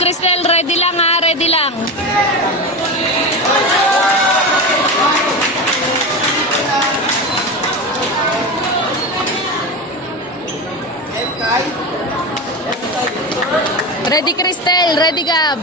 Cristel, ready lang ha, ready lang. Ready Cristel, ready Gab.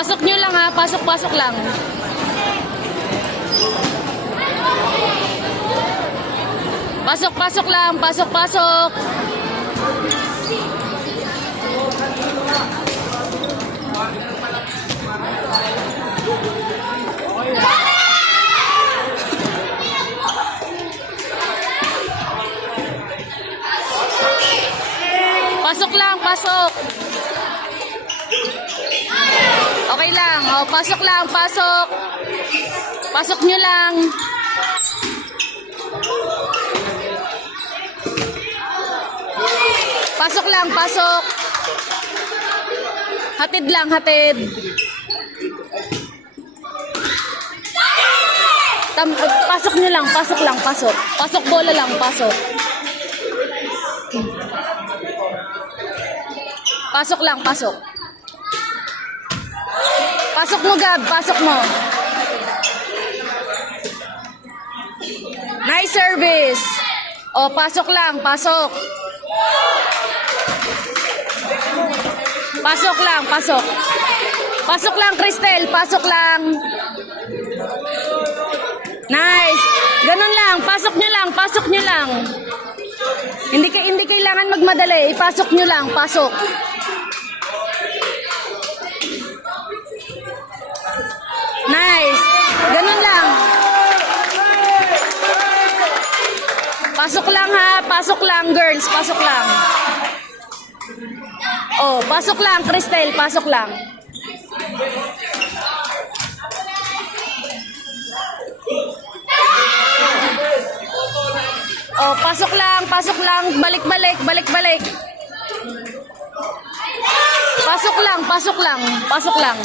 Pasok nyo lang ha, pasok-pasok lang. Pasok-pasok lang, pasok-pasok. Pasok lang, pasok. Okay lang. O, pasok lang, pasok. Pasok nyo lang. Pasok lang, pasok. Hatid lang, hatid. Pasok nyo lang, pasok lang, pasok. Pasok bola lang, pasok. Pasok lang, pasok. Pasok mo, Gab. Pasok mo. Nice service. O, pasok lang. Pasok. Pasok lang. Pasok. Pasok lang, Cristel. Pasok lang. Nice. Ganun lang. Pasok nyo lang. Pasok nyo lang. Hindi kailangan magmadali. Ipasok nyo lang. Pasok. Nice. Ganun lang. Pasok lang ha. Pasok lang, girls. Pasok lang. Oh, pasok lang, Cristel. Pasok lang. Oh, pasok lang. Pasok lang. Balik-balik. Balik-balik. Pasok lang. Pasok lang. Pasok lang.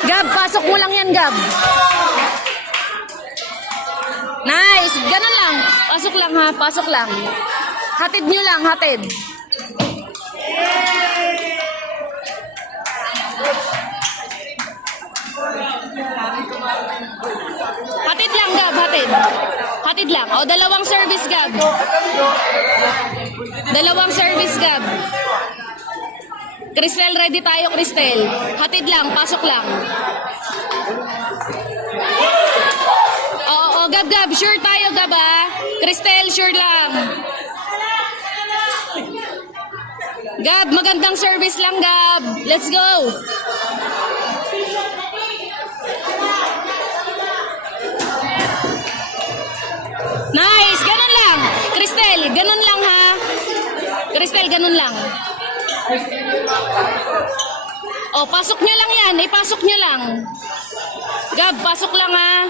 Gab, pasok mo lang yan, Gab. Nice. Ganun lang. Pasok lang ha. Pasok lang. Hatid nyo lang. Hatid. Hatid lang, Gab. Hatid. Hatid lang. O, dalawang service, Gab. Dalawang service, Gab. Cristel, ready tayo, Cristel. Hatid lang, pasok lang. Oo, Gab, Gab. Sure tayo, Gab, ha? Cristel, sure lang. Gab, magandang service lang, Gab. Let's go. Nice, ganun lang. Cristel, ganun lang, ha? Cristel, ganun lang. Oh, pasok nyo lang yan. Ipasok nyo lang. Gab, pasok lang ha.